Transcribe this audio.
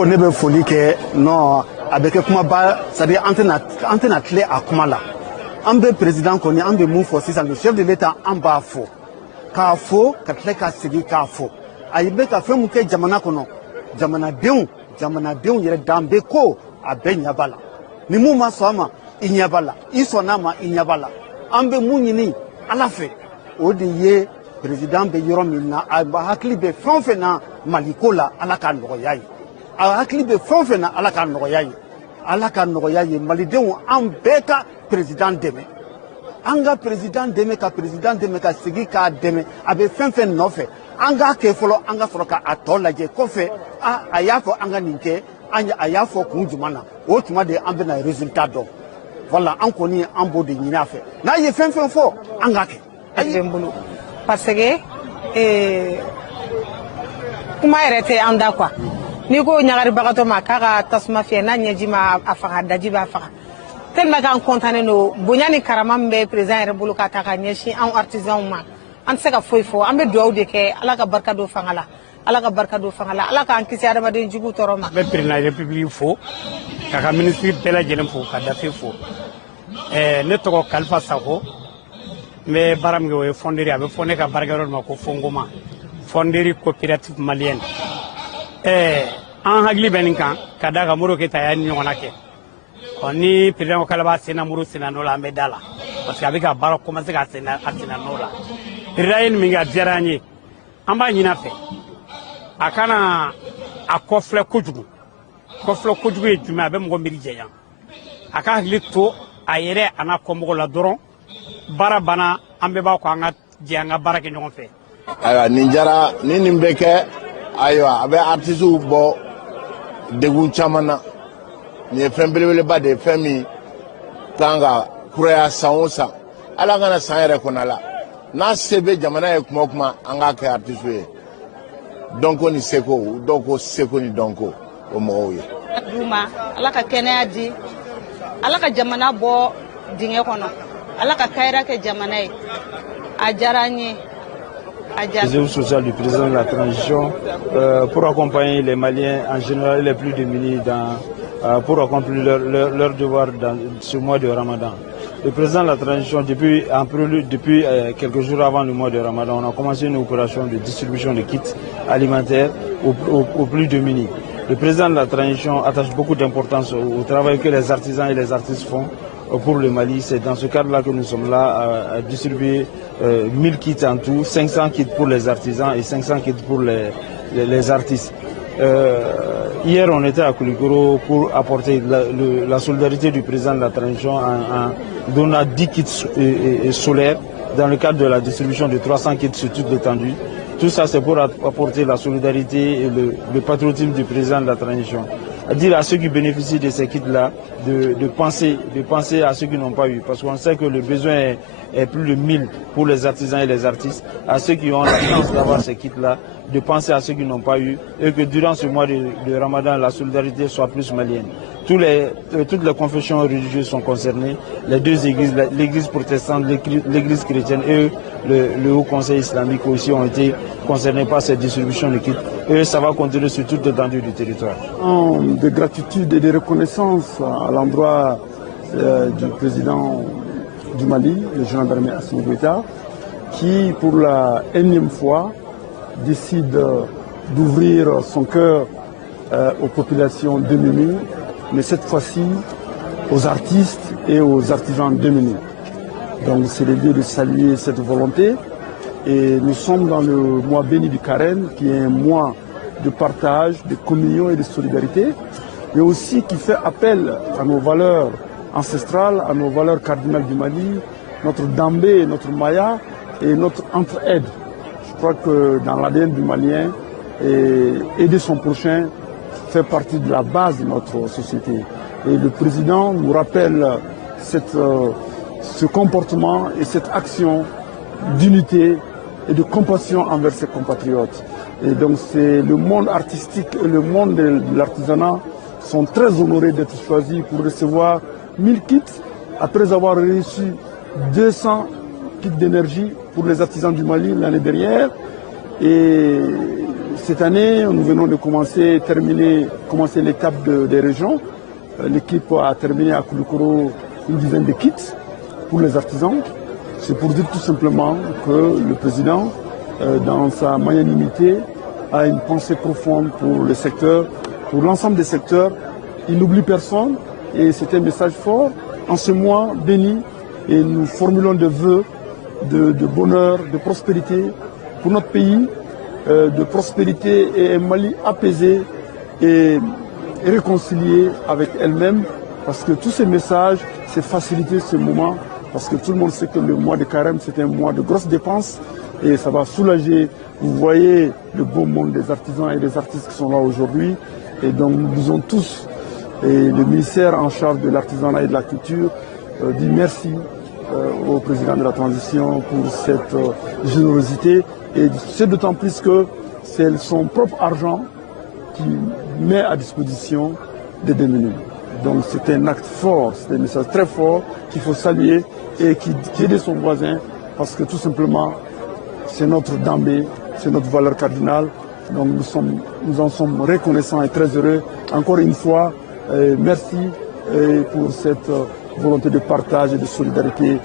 ko ne bɛ foli kɛ non a bɛ kɛ kumaba c'est à dire an tɛna tile a kuma la an bɛ président kɔni an bɛ mun fɔ sisan le chef de l'état an b'a fɔ k'a fɔ ka tila ka segin k'a fɔ a bɛ ka fɛn mun kɛ jamana kɔnɔ jamanadenw yɛrɛ dan bɛ ko a bɛɛ ɲɛ b'a la ni mun ma sɔn a ma i ɲɛ b'a la i sɔnna a ma i ɲɛ b'a la an bɛ mun ɲini ala fɛ o de ye président bɛ yɔrɔ min na a hakili bɛ fɛn o fɛn na maliko la ala k'a nɔgɔya ye a hakili bɛ fɛn o fɛn na ala k'a nɔgɔya ye ala ka nɔgɔya ye malidenw an bɛɛ ka président dɛmɛ an ka président dɛmɛ ka segin k'a dɛmɛ a bɛ fɛn fɛn nɔfɛ an k'a kɛ fɔlɔ an ka sɔrɔ k'a tɔ lajɛ kɔfɛ a y'a fɔ an ka nin kɛ a y'a fɔ kun jumɛn na o tuma de an bɛna résultat dɔn voilà an kɔni an b'o de ɲini a fɛ n'a ye fɛn fɛn fɔ an k'a kɛ. ayi n bolo parce que kuma yɛrɛ tɛ an da quoi n'i ko ɲagaribagatɔ ma k'a ka tasuma fiyɛ n'a ɲɛji ma a faga daji b'a faga tellement k'an contané don bonya ni karama min bɛ président yɛrɛ bolo ka ta ka ɲɛsin anw artisans ma an tɛ se ka foyi fɔ an bɛ dugawu de kɛ ala ka barika don fanga la ala ka barika don fanga la ala k'an kisi adamaden jugu tɔɔrɔ ma. n bɛ président de la république fo k'a ka ministre bɛɛ lajɛlen fo ka dafe fo ne tɔgɔ kalifa sako n bɛ baara min kɛ o ye fonderi a bɛ fɔ ne ka baarakɛyɔrɔ ma ko fongoma fonderi coopérative malienne an hakili bɛ nin kan ka da kan Modibo Keyita y'a ni ɲɔgɔnna kɛ ni président ko k'ale b'a senna Modibo senna nɔ la an bɛ da la parce que a bɛ ka baara commencer ka senna nɔ la président ye nin min kɛ a diyara an ye an b'a ɲini a fɛ a kana a kɔfilɛ kojugu ye jumɛn a bɛ mɔgɔ miiri jɛnya a ka hakili to a yɛrɛ a n'a kɔmɔgɔw la dɔrɔn baara banna an bɛɛ b'a kɔ an ka jɛ an ka baara kɛ ɲɔgɔn fɛ. ayiwa nin jara ni nin bɛ kɛ ayiwa a bɛ artistes bɔ degun caman na nin ye fɛn belebeleba de ye fɛn min kan ka kuraya san o san ala an kana san yɛrɛ kɔnɔ la n'a se bɛ jamana ye kuma o kuma an k'a kɛ artistes ye dɔnko ni seko dɔw ko seko ni dɔnko o mɔgɔw ye. Duma ala ka kɛnɛya di ala ka jamana bɔ dingɛ kɔnɔ ala ka kayira kɛ jamana ye a diyara an ye. Les œuvres sociales du président de la transition pour accompagner les Maliens en général et les plus démunis pour accomplir leur devoir dans ce mois de Ramadan. Le président de la transition, depuis quelques jours avant le mois de Ramadan, on a commencé une opération de distribution de kits alimentaires aux plus démunis. Le président de la transition attache beaucoup d'importance au travail que les artisans et les artistes font pour le Mali. C'est dans ce cadre-là que nous sommes là à distribuer 1000 kits en tout, 500 kits pour les artisans et 500 kits pour les artistes. Hier, on était à Koulikoro pour apporter la solidarité du président de la transition en donnant 10 kits solaires dans le cadre de la distribution de 300 kits sur toute l'étendue. Tout ça, c'est pour apporter la solidarité et le patriotisme du président de la transition. À dire à ceux qui bénéficient de ces kits-là de penser à ceux qui n'ont pas eu. Parce qu'on sait que le besoin est plus de 1000 pour les artisans et les artistes. À ceux qui ont la chance d'avoir ces kits-là, de penser à ceux qui n'ont pas eu. Et que durant ce mois de Ramadan, la solidarité soit plus malienne. Toutes les confessions religieuses sont concernées. Les deux églises, l'église protestante, l'église chrétienne et le Haut Conseil islamique aussi ont été concernés par cette distribution de kits. Et ça va continuer sur toute l'étendue du territoire. De gratitude et de reconnaissance à l'endroit du président du Mali, le général Assimi Goïta, qui pour la énième fois décide d'ouvrir son cœur aux populations démunies, mais cette fois-ci aux artistes et aux artisans démunis. Donc c'est le lieu de saluer cette volonté. Et nous sommes dans le mois béni du Carême, qui est un mois de partage, de communion et de solidarité, mais aussi qui fait appel à nos valeurs ancestrales, à nos valeurs cardinales du Mali, notre Dambé, notre Maya et notre entraide. Je crois que dans l'ADN du Malien, aider son prochain fait partie de la base de notre société. Et le président nous rappelle ce comportement et cette action d'unité et de compassion envers ses compatriotes. Et donc c'est le monde artistique et le monde de l'artisanat sont très honorés d'être choisis pour recevoir 1000 kits après avoir reçu 200 kits d'énergie pour les artisans du Mali l'année dernière. Et Cette année, nous venons de commencer l'étape des régions. L'équipe a terminé à Koulikoro une dizaine de kits pour les artisans. C'est pour dire tout simplement que le président, dans sa magnanimité, a une pensée profonde pour le secteur, pour l'ensemble des secteurs. Il n'oublie personne et c'est un message fort en ce mois béni. Et nous formulons des vœux de bonheur, de prospérité pour notre pays, de prospérité et un Mali apaisé et réconcilié avec elle-même. Parce que tous ces messages, c'est faciliter ce moment. Parce que tout le monde sait que le mois de carême, c'est un mois de grosses dépenses et ça va soulager. Vous voyez le beau monde des artisans et des artistes qui sont là aujourd'hui. Et donc nous disons tous, et le ministère en charge de l'artisanat et de la culture dit merci au président de la transition pour cette générosité. Et c'est d'autant plus que c'est son propre argent qui met à disposition des démunis. Donc c'est un acte fort, c'est un message très fort qu'il faut saluer et qui aide son voisin parce que tout simplement c'est notre dambé, c'est notre valeur cardinale. Donc nous en sommes reconnaissants et très heureux. Encore une fois, merci pour cette volonté de partage et de solidarité.